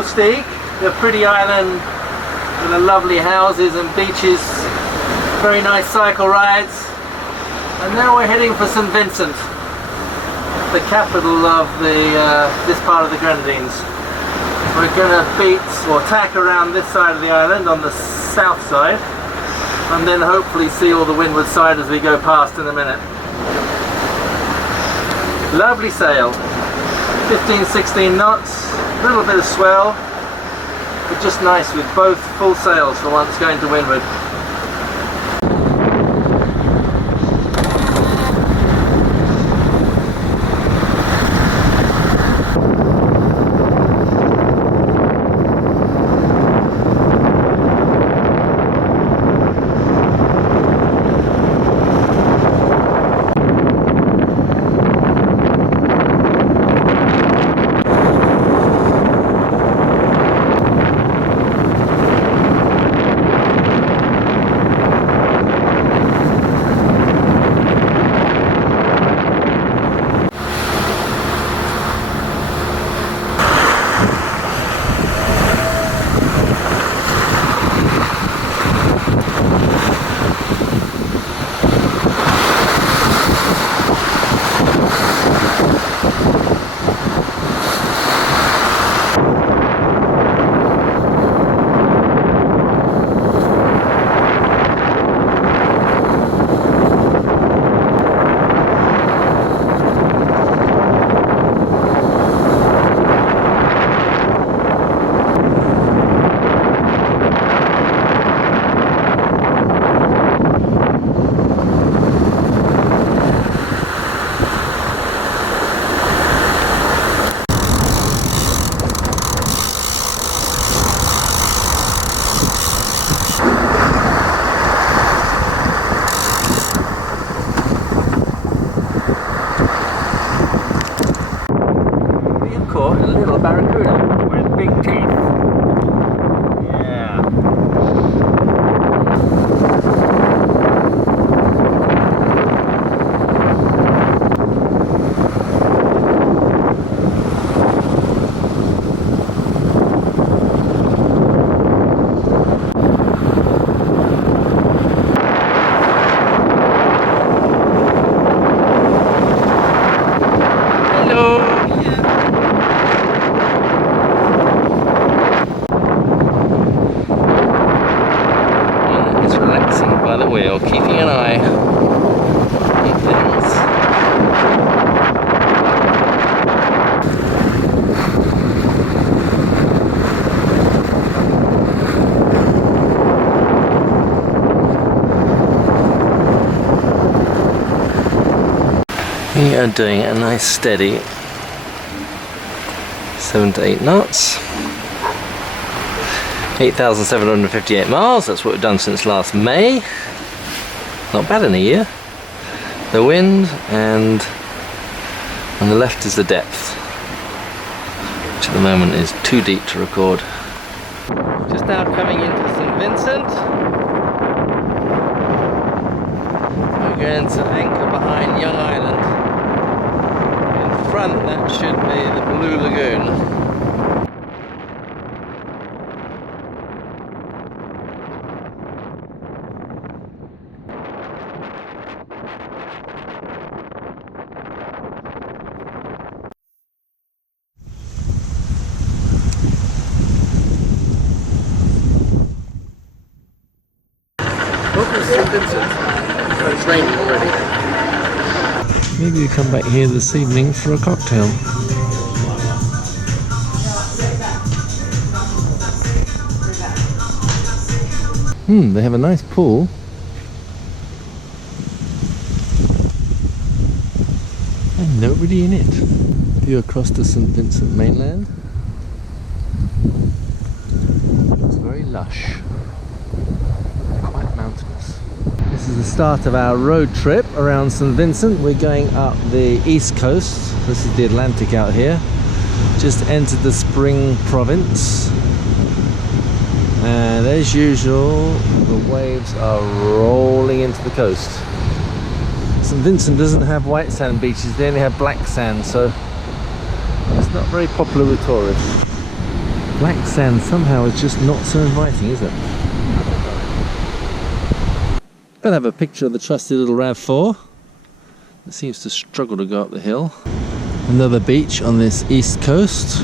Mustique, a pretty island with the lovely houses and beaches, very nice cycle rides. And now we're heading for St. Vincent, the capital of this part of the Grenadines. We're going to beat or tack around this side of the island on the south side, and then hopefully see all the windward side as we go past in a minute. Lovely sail, 15-16 knots, a little bit of swell, but just nice with both full sails for once going to windward. Caught a little barracuda with big teeth. Yeah. By the wheel, keeping an eye on things. We are doing a nice steady 7 to 8 knots. 8,758 miles, that's what we've done since last May. Not bad in a year. The wind, and on the left is the depth, which at the moment is too deep to record. Just now coming into St. Vincent. We're going to anchor behind Young Island. In front that should be the Blue Lagoon. It's raining already. Maybe we come back here this evening for a cocktail. They have a nice pool. And nobody in it. View across to St. Vincent mainland. It's very lush. Quite mountainous. This is the start of our road trip around St. Vincent. We're going up the east coast. This is the Atlantic out here. Just entered the Spring province. And as usual, the waves are rolling into the coast. St. Vincent doesn't have white sand beaches, they only have black sand, so it's not very popular with tourists. Black sand somehow is just not so inviting, is it? Gonna have a picture of the trusty little RAV4. It seems to struggle to go up the hill. Another beach on this east coast.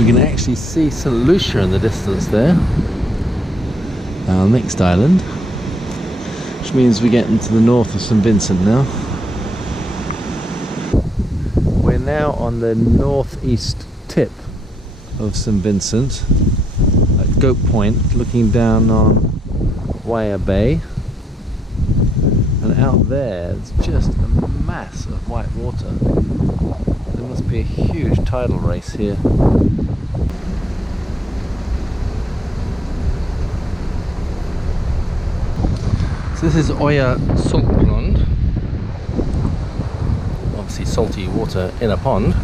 We can actually see St. Lucia in the distance there. Our next island, which means we get into the north of St. Vincent now. We're now on the northeast tip of St. Vincent at Goat Point, looking down on Owia Bay, and out there it's just a mass of white water. There must be a huge tidal race here. So this is Owia Salt Pond, obviously salty water in a pond.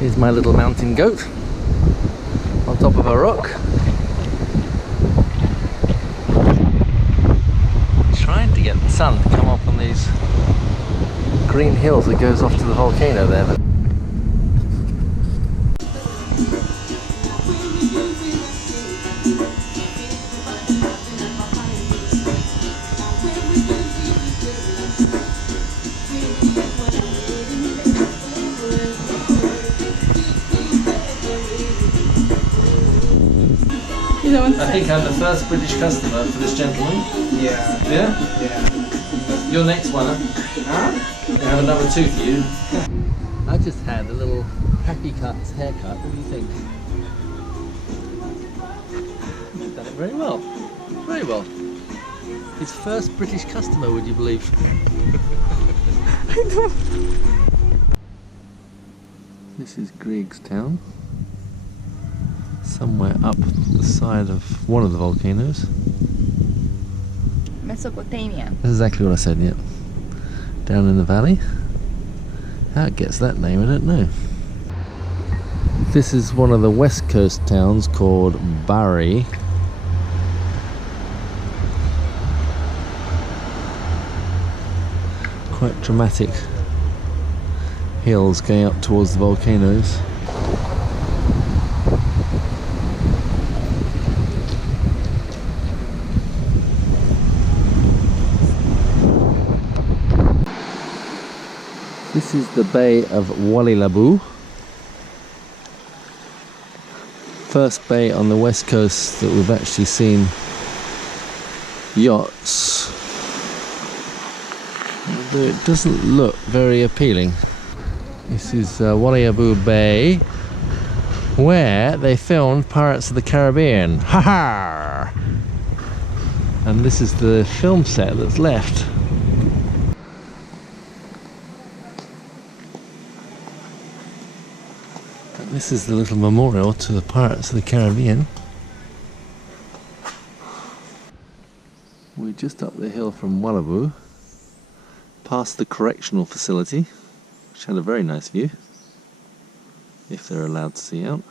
Here's my little mountain goat on top of a rock, trying to get the sun to come up on these green hills that goes off to the volcano there. I think I'm the first British customer for this gentleman. Yeah. Yeah? Yeah. You're next one, huh? Huh? I have another tooth for you. I just had a little happy cuts haircut. What do you think? You've done it very well. Very well. His first British customer, would you believe? This is Georgetown. Somewhere up the side of one of the volcanoes. Mesopotamia. That's exactly what I said, yeah. Down in the valley. How it gets that name, I don't know. This is one of the west coast towns called Barrouallie. Quite dramatic hills going up towards the volcanoes. This is the Bay of Wallilabou. First bay on the west coast that we've actually seen yachts. Although it doesn't look very appealing. This is Wallilabou Bay, where they filmed Pirates of the Caribbean. Ha ha! And this is the film set that's left. This is the little memorial to the Pirates of the Caribbean. We're just up the hill from Wallilabou, past the correctional facility, which had a very nice view, if they're allowed to see out.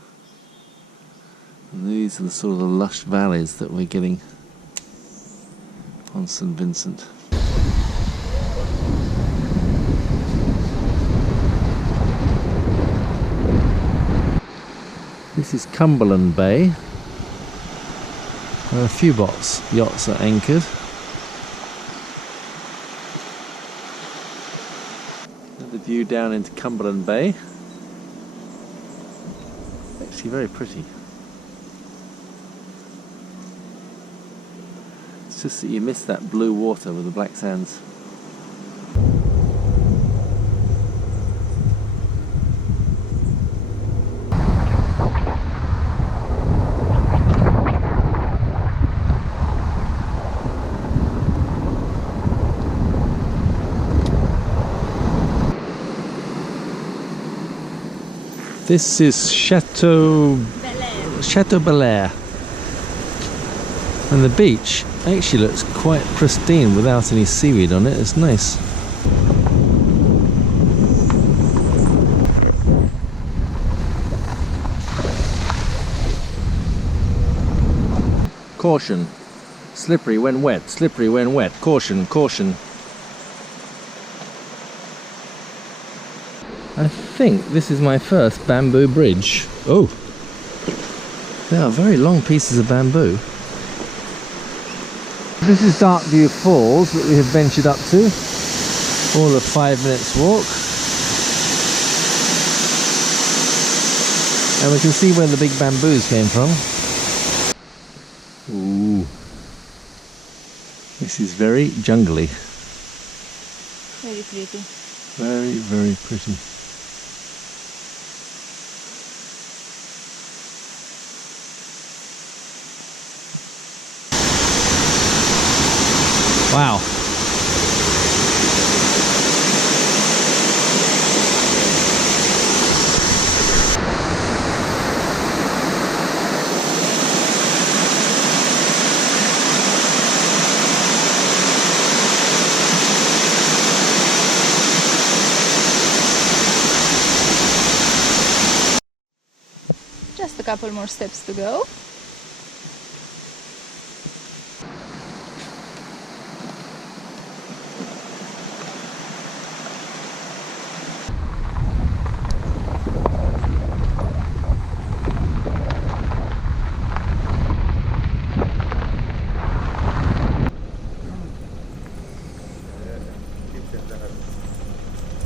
And these are the sort of the lush valleys that we're getting on St. Vincent. This is Cumberland Bay, where a few yachts are anchored. The view down into Cumberland Bay. Actually very pretty. It's just that you miss that blue water with the black sands. This is Chateaubelair, and the beach actually looks quite pristine without any seaweed on it. It's nice. Caution, slippery when wet, slippery when wet, caution, caution. I think this is my first bamboo bridge. Oh, they are very long pieces of bamboo. This is Darkview Falls that we have ventured up to. All of 5 minutes walk. And we can see where the big bamboos came from. Ooh. This is very jungly. Very pretty. Very, very pretty. Wow. Just a couple more steps to go.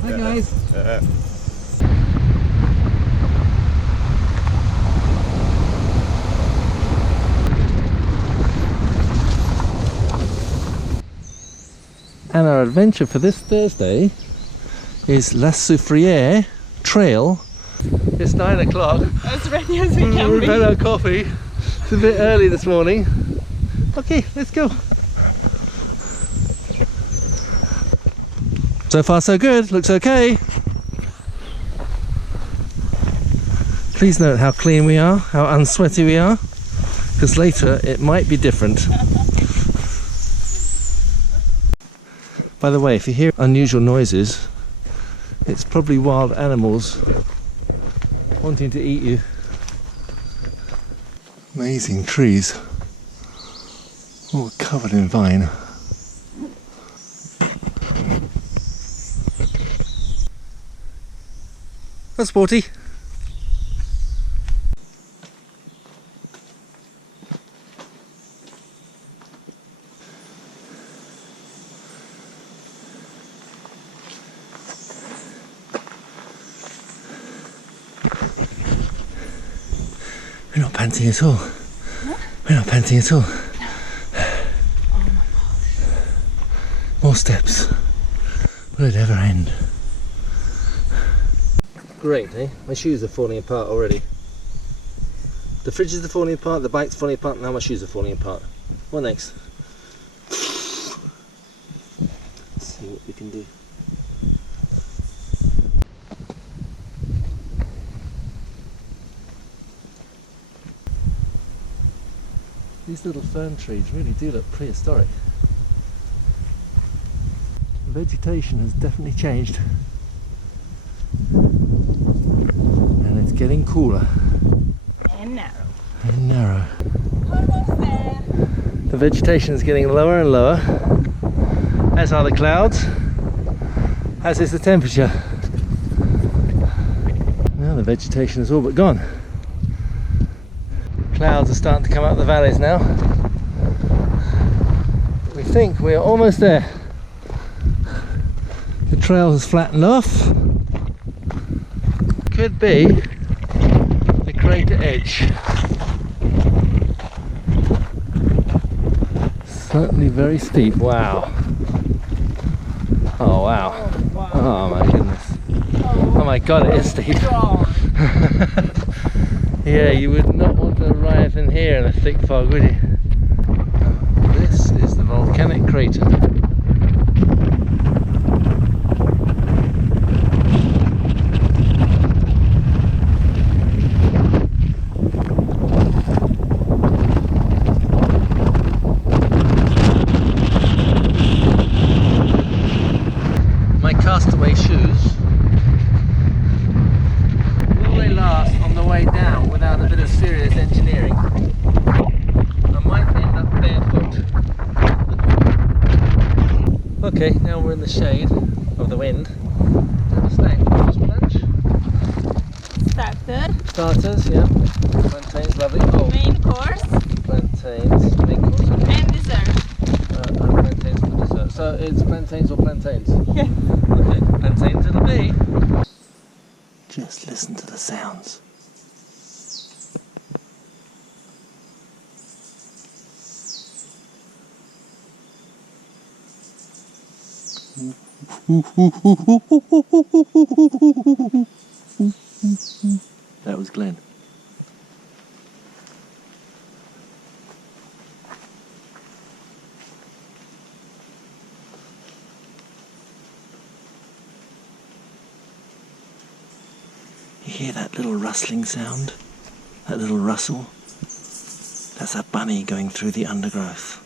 Hi guys. And our adventure for this Thursday is La Soufriere Trail. It's 9 o'clock. As ready as we can We've be. had our coffee. It's a bit early this morning. Okay, let's go. So far so good, looks okay. Please note how clean we are, how unsweaty we are, because later it might be different. By the way, if you hear unusual noises, it's probably wild animals wanting to eat you. Amazing trees, all covered in vine. That's sporty. We're not panting at all. What? We're not panting at all. Oh my gosh. More steps. Will it ever end? Great, eh? My shoes are falling apart already. The fridges are falling apart, the bike's falling apart, now my shoes are falling apart. What next? Let's see what we can do. These little fern trees really do look prehistoric. The vegetation has definitely changed. And it's getting cooler. And narrow. And narrow. Almost there. The vegetation is getting lower and lower, as are the clouds, as is the temperature. Now the vegetation is all but gone. Clouds are starting to come up the valleys now. We think we are almost there. The trail has flattened off. Could be the crater edge. Certainly very steep. Wow. Oh wow. Oh, wow. Oh my goodness. Oh my god, it is steep. Yeah, you would not want to arrive in here in a thick fog, would you? This is the volcanic crater. My castaway shoes, will they last on the way down without a bit of serious engineering? I might end up barefoot. Okay, now we're in the shade of the wind. Do you have a snack? Just for lunch? starter, Starters, yeah. Plantains, lovely. Oh, main course, plantains. Main course, okay. and dessert. Plantains for dessert. So it's plantains or plantains? Yes. Okay, plantains it'll be. Just listen to the sounds. That was Glenn. You hear that little rustling sound? That little rustle? That's a bunny going through the undergrowth.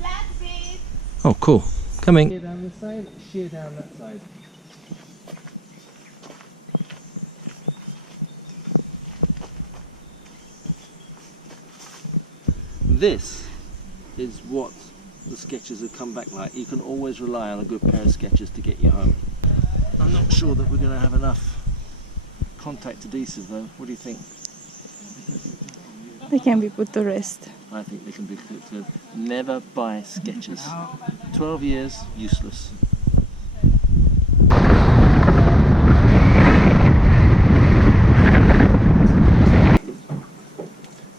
Flatbread. Oh, cool. Coming. Sheer down this side, sheer down that side. This is what the sketches have come back like. You can always rely on a good pair of sketches to get you home. I'm not sure that we're going to have enough contact adhesive though. What do you think? They can be put to rest. I think they can be put to never buy sketches. 12 years, useless.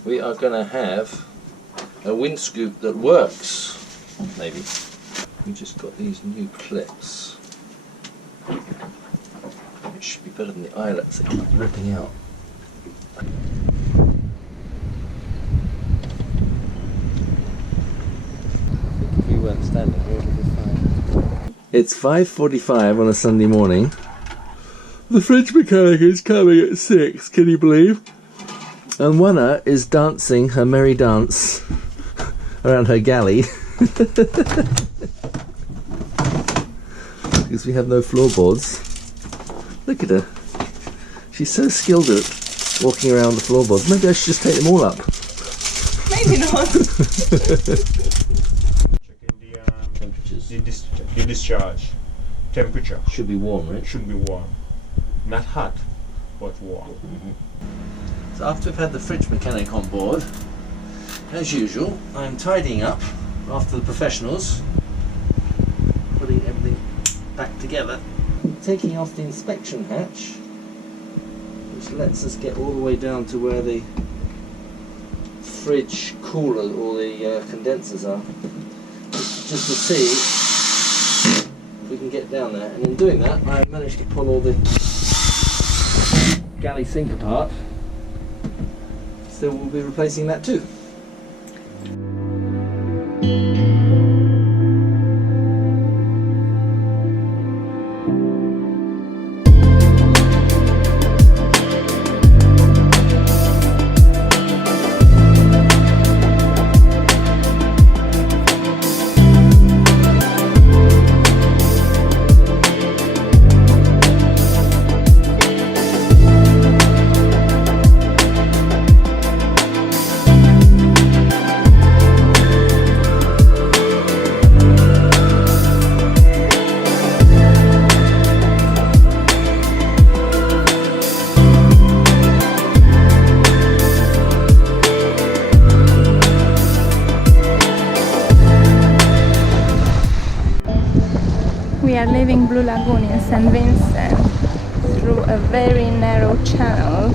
We are going to have a wind scoop that works, maybe. We just got these new clips. It should be better than the eyelets that keep ripping out. If we weren't standing here, it would be fine. It's 5:45 on a Sunday morning. The French mechanic is coming at 6, can you believe? And Juana is dancing her merry dance around her galley. Because we have no floorboards. Look at her. She's so skilled at walking around the floorboards. Maybe I should just take them all up. Maybe not. Checking the Temperatures. the discharge temperature. Should be warm, right? Should be warm, not hot, but warm. So after we've had the fridge mechanic on board, as usual, I'm tidying up after the professionals, putting everything back together, taking off the inspection hatch, which lets us get all the way down to where the fridge cooler or the condensers are, just to see if we can get down there. And in doing that, I managed to pull all the galley sink apart. So we'll be replacing that too. We are leaving Blue Lagoon in St. Vincent through a very narrow channel.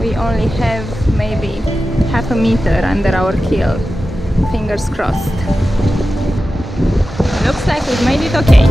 We only have maybe half a meter under our keel. Fingers crossed. Looks like we've made it okay.